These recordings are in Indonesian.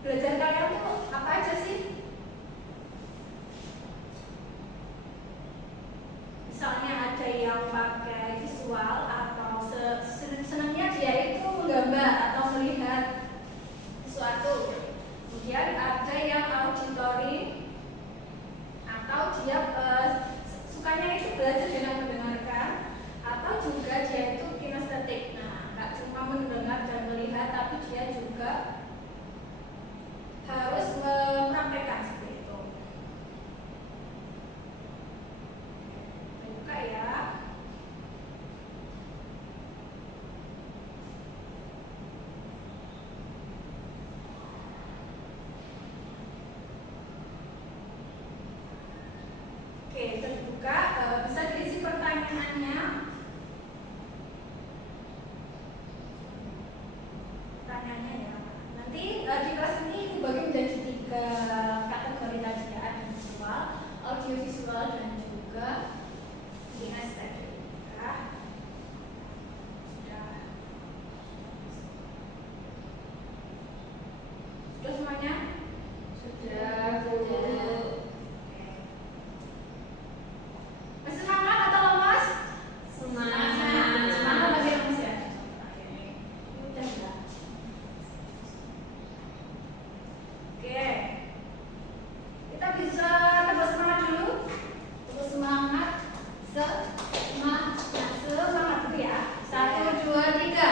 belajar kalian tuh apa aja sih? Misalnya ada yang pakai visual atau senangnya dia itu menggambar atau melihat sesuatu. Kemudian ada yang auditory atau dia sukanya itu belajar dengan mendengarkan, atau juga dia itu kinestetik. Nah, nggak cuma mendengar dan melihat, tapi dia juga harus mempraktekkan seperti itu. Buka ya. Oke, terbuka. Bisa diisi pertanyaannya. Pertanyaannya ya. Nanti di kelas ini dibagi menjadi 3 kategori tadi ya, ada visual, audiovisual, dan juga kinestetik. Ya. Sudah semuanya? Sudah, Bu. Masih semangat atau lemas? Semangat. Semangat bagi lemas ya? Udah enggak? Oke. Kita bisa tebak semangat dulu. Tebak semangat. Semangat dulu ya. 1, 2, 3.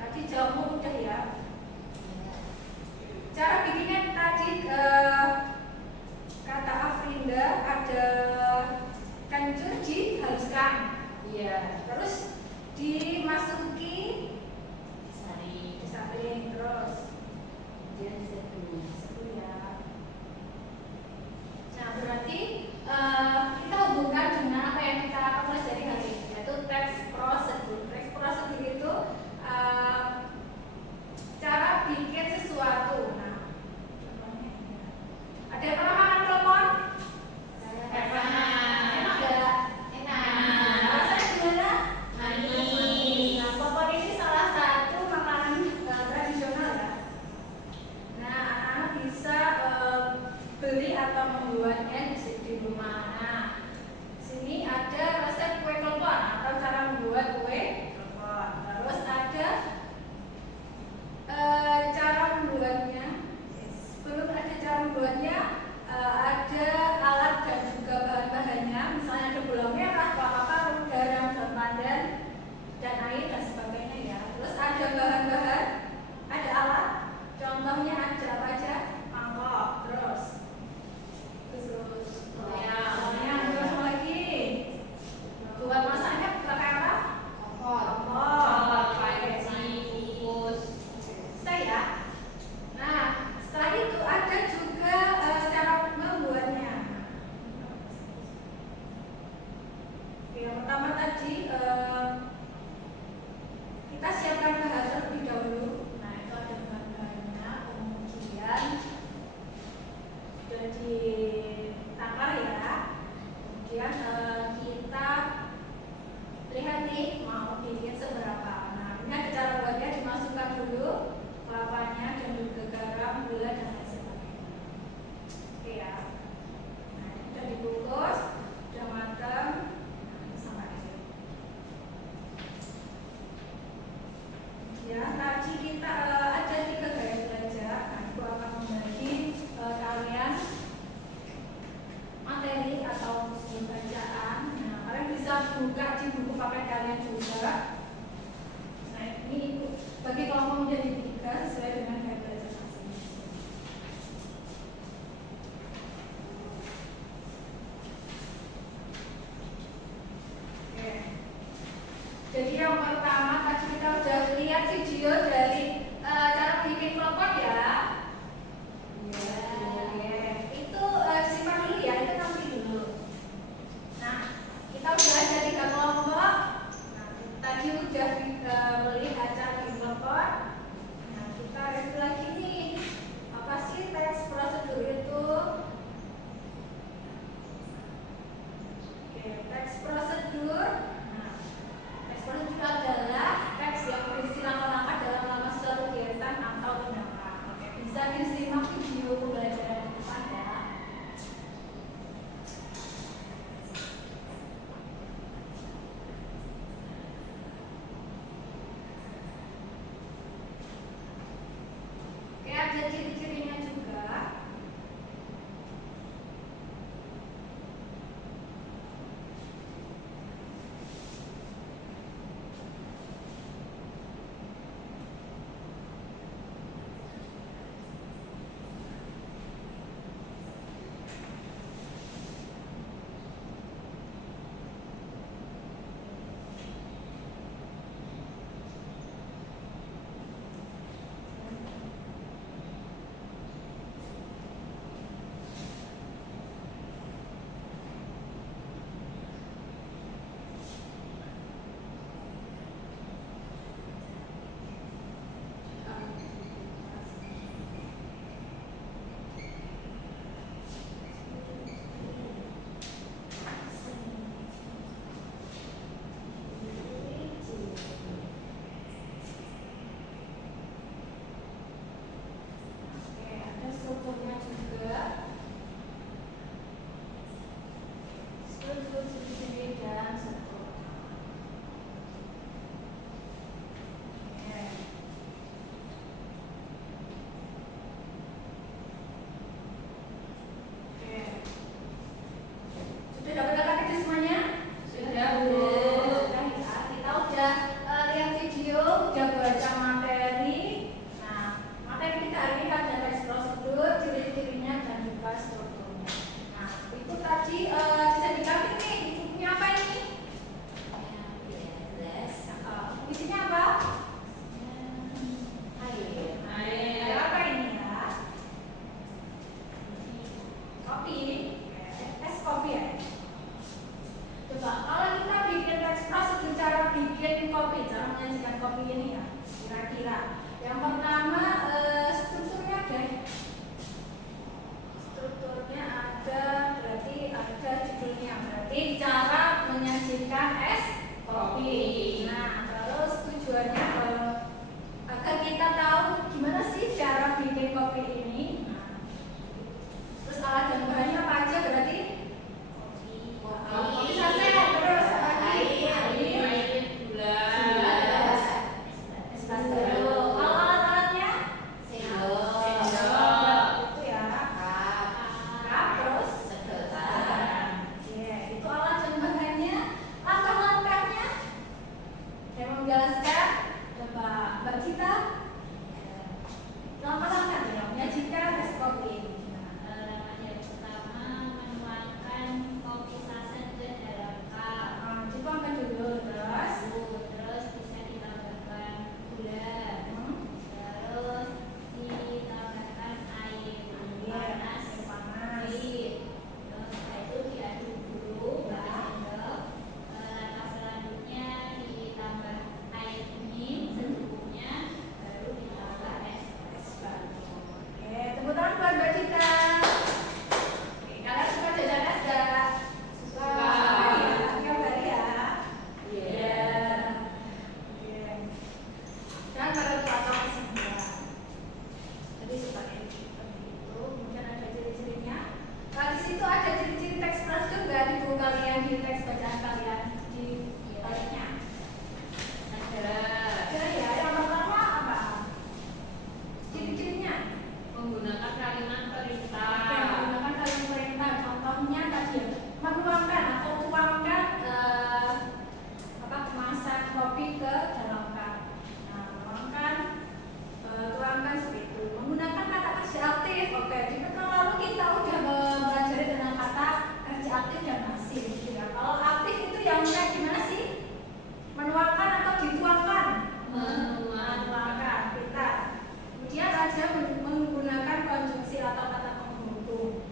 Tadi jawabmu udah ya. Cara bikinnya tadi kata Afrinda ada kencur dihaluskan. Iya. Terus dimasuki disaring terus. Dia diseduh ya. Nah berarti kita hubungkan dengan apa yang kita pelajari hari ini, yaitu teks prosedur. Teks prosedur itu cara bikin sesuatu. Nah, contohnya ada yang pernah makan kelopon? Pernah. Enak gak? Enak. Rasanya gimana? Manis. Nah, kelopon ini salah satu makanan tradisional ya. Nah, anak-anak bisa beli atau membuatnya di rumah. Nah, sini ada resep kue kelopon atau cara membuat kue kelopon. Terus ada cara membuatnya. Sebelum ada cara membuatnya, ada alat dan juga bahan-bahannya. Misalnya ada gula merah, kelapa parut, garam, daun pandan, dan air dan sebagainya ya. Terus ada bahan-bahan, ada alat. Contohnya ada apa aja? Mangkok, terus loyang, terus lagi buat masaknya pakai apa? Kompor, saya. Nah, setelah itu ada juga cara membuatnya. Oke, yang pertama tadi kita siapkan bahan terlebih dahulu. Nah, itu ada bahan-bahannya. Kemudian sudah ditakar ya. Kemudian kita lihat nih mau bikin seberapa. Nah, ini ada cara buatnya, dimasukkan dulu kelapanya dan juga garam, gula dan lain sebagainya. Oke ya. Nah, ini sudah dibungkus, sudah matang. Nah, sama ini. Ya, tadi kita ada 3 gaya belajar. Nah, aku akan membagi kalian materi atau buku bacaan. Nah, kalian bisa buka di buku paket kalian juga. Nah, ini bagi kelompok menjadi 3 sesuai dengan gaya belajar masing-masing. Oke. Jadi yang pertama tadi kita udah lihat video dari cara bikin kelompok ya. Ya. Itu disimpan dulu ya, itu nanti dulu. ada ciri-cirinya juga. Strukturnya juga struktur ciri dan struktur. Sudah dapat kakak itu semuanya? Sudah, Bu. Sudah ya. Kita udah lihat video, udah baca materi. Nah, materi kita hari ini ada teks prosedur, ciri-cirinya dan juga strukturnya. Nah, itu tadi bisa dikasih nih, bukunya apa ini? Isinya apa? Air apa ini ya? Kopi. Es kopi ya? Coba kalau kita bikin teks prosedur cara bikin kopi, cara menyajikan kopi ini ya, kira-kira yang pertama strukturnya ada, berarti ada judulnya, berarti cara menyajikan es kopi. Nah, terus tujuannya agar kita tahu gimana sih cara bikin kopi ini. Nah, terus alat dan bahannya apa aja, berarti kopi saset, terus air, gula, es batu. Kalau alat-alatnya sendok, itu ya, kap, terus sedotan. Itu alat dan bahannya. Langkah-langkahnya saya mau menjelaskan. Coba Mbak Cita, langkah-langkah ya menyajikan es kopi ini. Yang pertama, menuangkan kopi saset ke dalam cup. Dituangkan dulu, terus Terus bisa ditambahkan gula. Terus ditambahkan air panas. Terus setelah itu diaduk dulu pakai sendok. Langkah selanjutnya ditambah air dingin secukupnya, baru ditambah es batu. Oke, tepuk tangan buat Mbak Cita. Oke, kalian suka jajan es gak? Suka. Ya, tiap hari ya. Iya. Oke. Dan pada cuaca musim hujan. Jadi seperti itu. Kemudian ada ciri-cirinya. Nah, di situ ada ciri-ciri teks prosedur nggak di buku kalian, di teks bacaan kalian di baliknya? Ada Ada ya. Yang pertama apa? Ciri-cirinya. menggunakan kalimat perintah. Oke, menggunakan kalimat perintah. Contohnya tadi ya, menuangkan atau tuangkan kemasan kopi ke dalam cup. Nah, tuangkan seperti itu. Menggunakan kata kerja aktif. Oke, di pertemuan lalu kita udah mempelajari tentang kata kerja aktif dan pasif. Gitu ya. Kalau aktif itu yang kayak gimana sih? Menuangkan atau dituangkan? Menuangkan. Kita. Kemudian ada menggunakan konjungsi atau kata penghubung.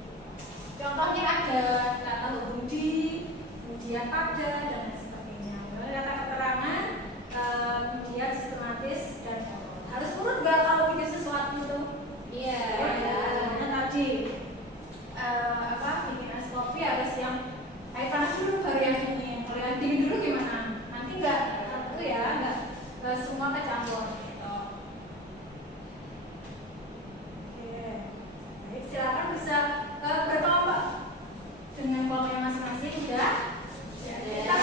Contohnya ada kata budi, kemudian pada, dan lain sebagainya. Mulai kata keterangan, kemudian sistematis dan harus urut nggak kalau bikin sesuatu tuh? Iya. Kemudian tadi bikin es kopi harus yang air panas dulu baru yang dingin. Kalau yang dingin dulu gimana? Nanti nggak itu ya, nggak semua kecampur. Gitu. Oke. Baik, silakan bisa berkelompok dengan kelompoknya masing-masing. Udah? Kita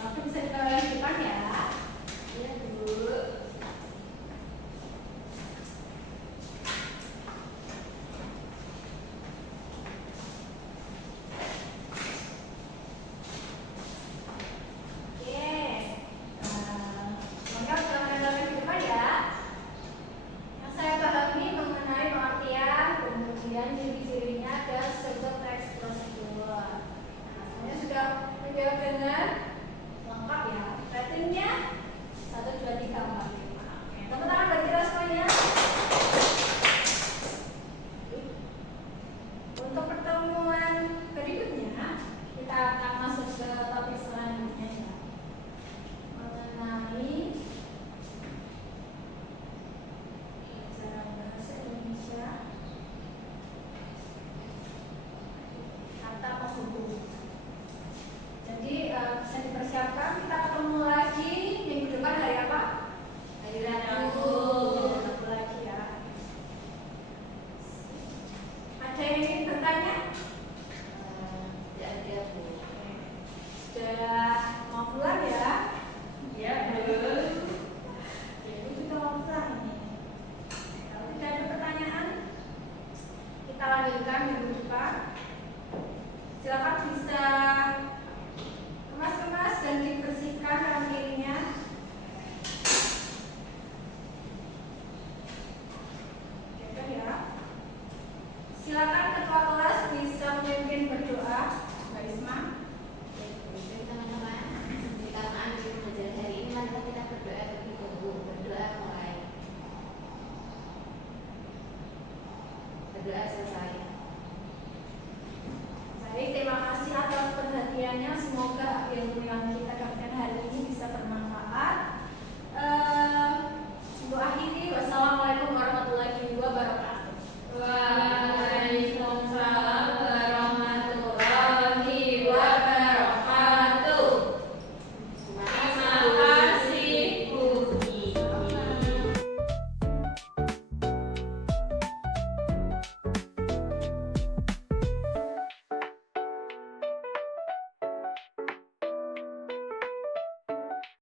Oke, bisa